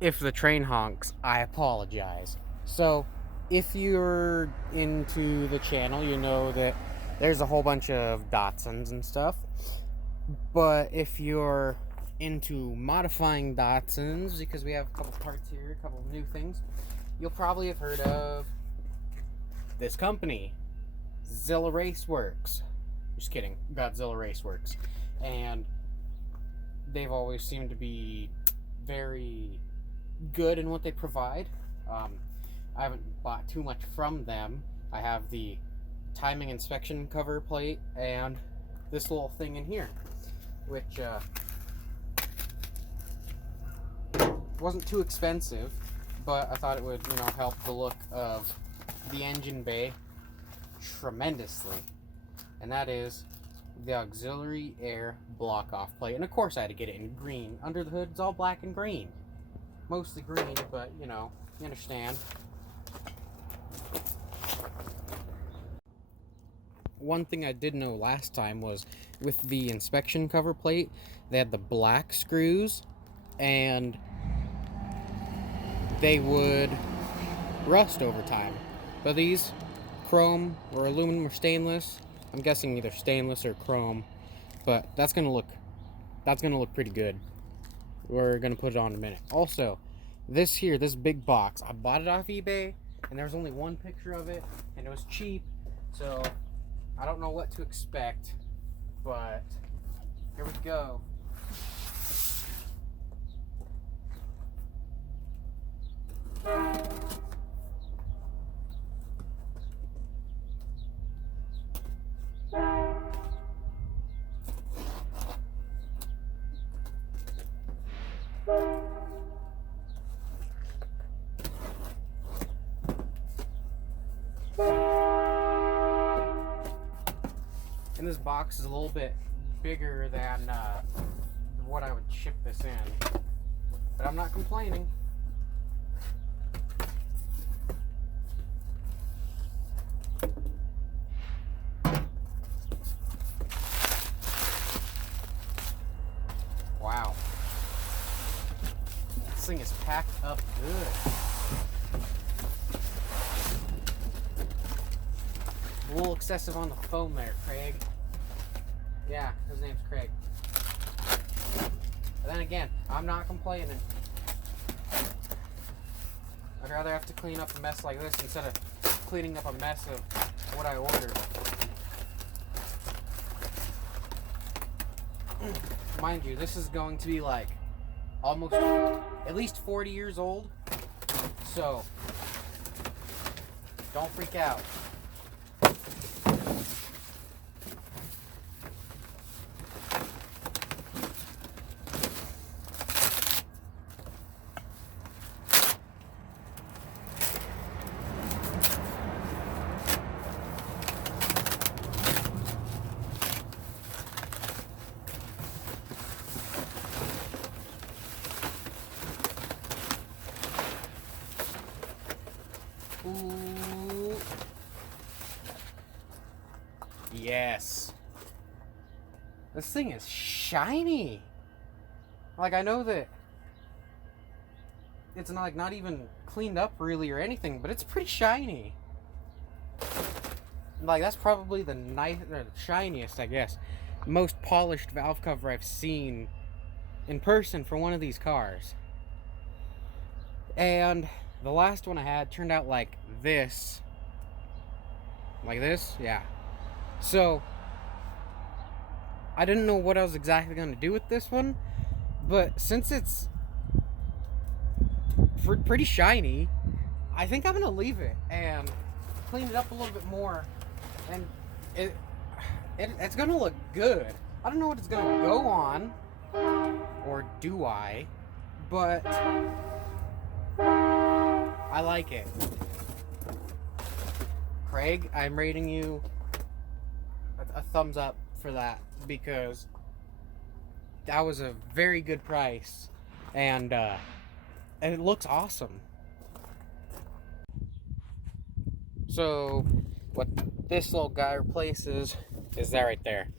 If the train honks, I apologize. So, if you're into the channel, you know that there's a whole bunch of Datsuns and stuff. But if you're into modifying Datsuns, because we have a couple parts here, a couple new things, you'll probably have heard of this company, Zilla Raceworks. Just kidding, Godzilla Raceworks. And they've always seemed to be very good in what they provide. I haven't bought too much from them. I have the timing inspection cover plate and this little thing in here, which wasn't too expensive, but I thought it would, help the look of the engine bay tremendously. And that is the auxiliary air block-off plate. And of course I had to get it in green. Under the hood, it's all black and green. Mostly green, but, you understand. One thing I did know last time was with the inspection cover plate, they had the black screws, and they would rust over time. But these, chrome or aluminum or stainless, I'm guessing either stainless or chrome, but that's gonna look pretty good. We're gonna put it on in a minute. Also, this big box, I bought it off eBay, and there was only one picture of it, and it was cheap, so I don't know what to expect, but here we go. And this box is a little bit bigger than what I would ship this in, but I'm not complaining. Wow, this thing is packed up good. A little excessive on the foam there, Craig. Yeah, his name's Craig. But then again, I'm not complaining. I'd rather have to clean up a mess like this instead of cleaning up a mess of what I ordered. Mind you, this is going to be like almost at least 40 years old. So, don't freak out. Ooh. Yes. This thing is shiny. Like, I know that it's not even cleaned up really or anything, but it's pretty shiny. Like, that's probably the shiniest, I guess, most polished valve cover I've seen in person for one of these cars. And the last one I had turned out like this. Like this? Yeah. So, I didn't know what I was exactly going to do with this one, but since it's pretty shiny, I think I'm going to leave it and clean it up a little bit more, and it's going to look good. I don't know what it's going to go on, or do I, but I like it. Craig, I'm rating you a thumbs up for that, because that was a very good price, and it looks awesome. So what this little guy replaces is that right there.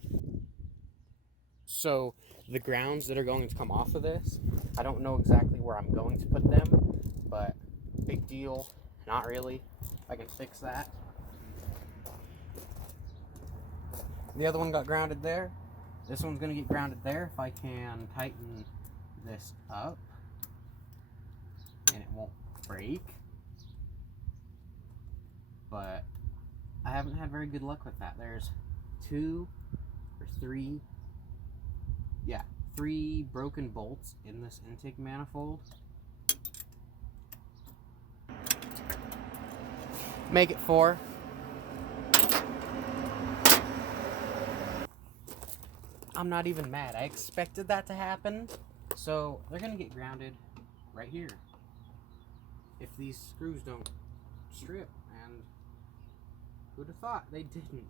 So the grounds that are going to come off of this. I don't know exactly where I'm going to put them, but big deal, not really. I can fix that. The other one got grounded there. This one's going to get grounded there if I can tighten this up and it won't break. But I haven't had very good luck with that. There's 2 or 3, yeah, 3 broken bolts in this intake manifold. Make it 4. I'm not even mad. I expected that to happen. So they're gonna get grounded right here if these screws don't strip, and who'd have thought they didn't.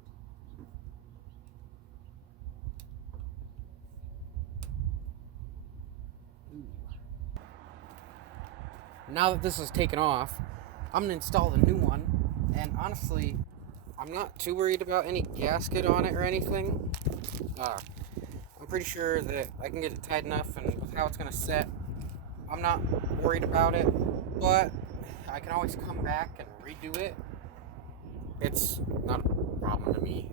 Ooh. Now that this is taken off, I'm gonna install the new one, and honestly, I'm not too worried about any gasket on it or anything. I'm pretty sure that I can get it tight enough, and with how it's gonna set, I'm not worried about it, but I can always come back and redo it. It's not a problem to me.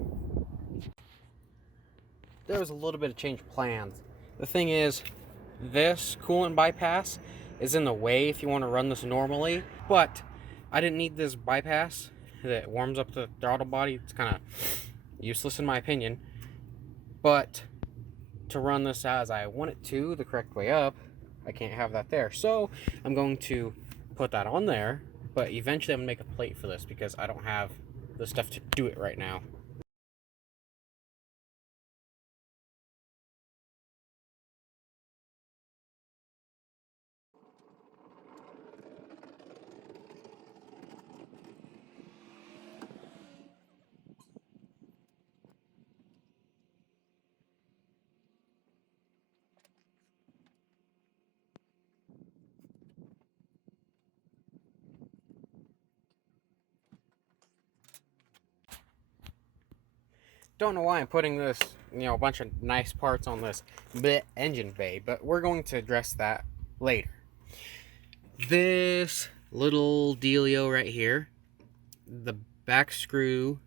There was a little bit of change of plans. The thing is, this coolant bypass is in the way if you want to run this normally, but I didn't need this bypass that warms up the throttle body. It's kind of useless in my opinion, but to run this as I want it to, the correct way up, I can't have that there. So I'm going to put that on there, but eventually I'm going to make a plate for this because I don't have the stuff to do it right now. Don't know why I'm putting this, a bunch of nice parts on this engine bay, but we're going to address that later. This little dealio right here, the back screw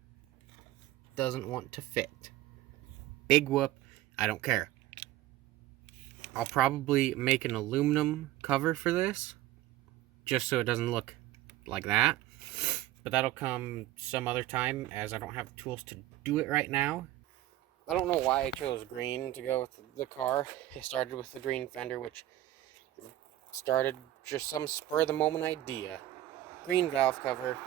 doesn't want to fit. Big whoop, I don't care. I'll probably make an aluminum cover for this, just so it doesn't look like that. But that'll come some other time, as I don't have tools to do it right now. I don't know why I chose green to go with the car. I started with the green fender, which started just some spur-of-the-moment idea. Green valve cover,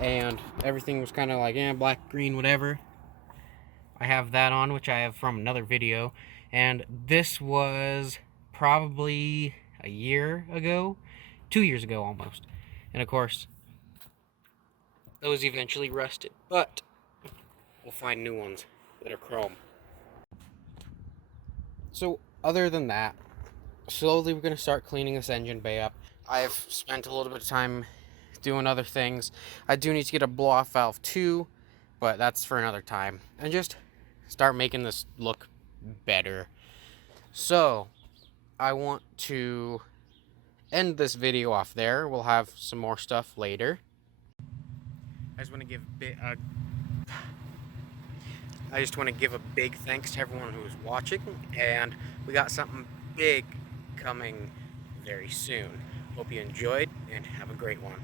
and everything was kind of like, black, green, whatever. I have that on, which I have from another video, and this was probably a year ago, 2 years ago almost. And of course, those eventually rusted, but we'll find new ones that are chrome. So other than that, slowly we're going to start cleaning this engine bay up. I've spent a little bit of time doing other things. I do need to get a blow-off valve too, but that's for another time. And just start making this look better. So I want to end this video off there. We'll have some more stuff later. I just want to give a big thanks to everyone who's watching, and we got something big coming very soon. Hope you enjoyed, and have a great one.